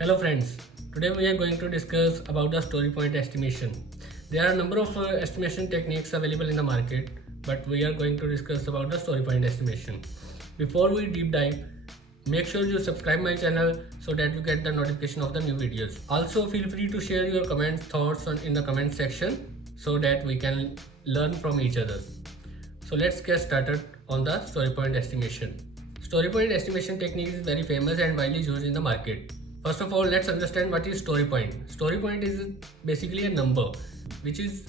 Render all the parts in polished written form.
Hello friends, today we are going to discuss about the story point estimation. There are a number of estimation techniques available in the market, but we are going to discuss about the story point estimation. Before we deep dive, make sure you subscribe my channel so that you get the notification of the new videos. Also feel free to share your comments, thoughts in the comment section so that we can learn from each other. So let's get started on the story point estimation. Story point estimation technique is very famous and widely used in the market. First of all, let's understand what is story point. Story point is basically a number which is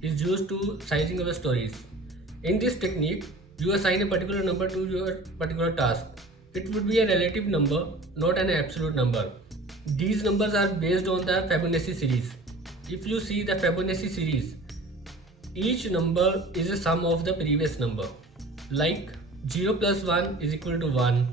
used to sizing our stories. In this technique, you assign a particular number to your particular task. It would be a relative number, not an absolute number. These numbers are based on the Fibonacci series. If you see the Fibonacci series, each number is a sum of the previous number. Like 0 plus 1 is equal to 1,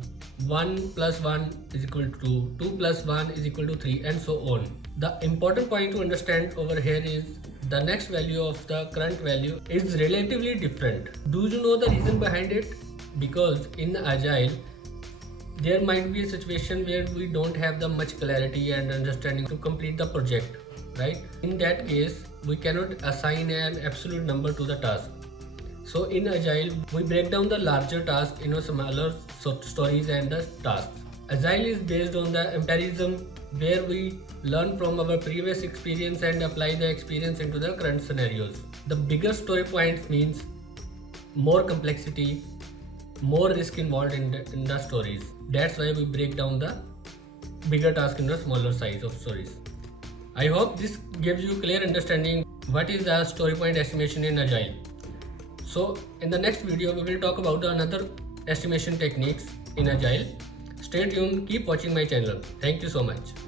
1 plus 1 is equal to 2, 2 plus 1 is equal to 3, and so on. The important point to understand over here is the next value of the current value is relatively different. Do you know the reason behind it? Because in Agile, there might be a situation where we don't have the much clarity and understanding to complete the project, right? In that case, we cannot assign an absolute number to the task. So in Agile, we break down the larger task into smaller stories and the tasks. Agile is based on the empiricism where we learn from our previous experience and apply the experience into the current scenarios. The bigger story points means more complexity, more risk involved in the stories. That's why we break down the bigger task into smaller size of stories. I hope this gives you clear understanding what is the story point estimation in Agile. So in the next video, we will talk about another estimation techniques in Agile. Stay tuned, keep watching my channel. Thank you so much.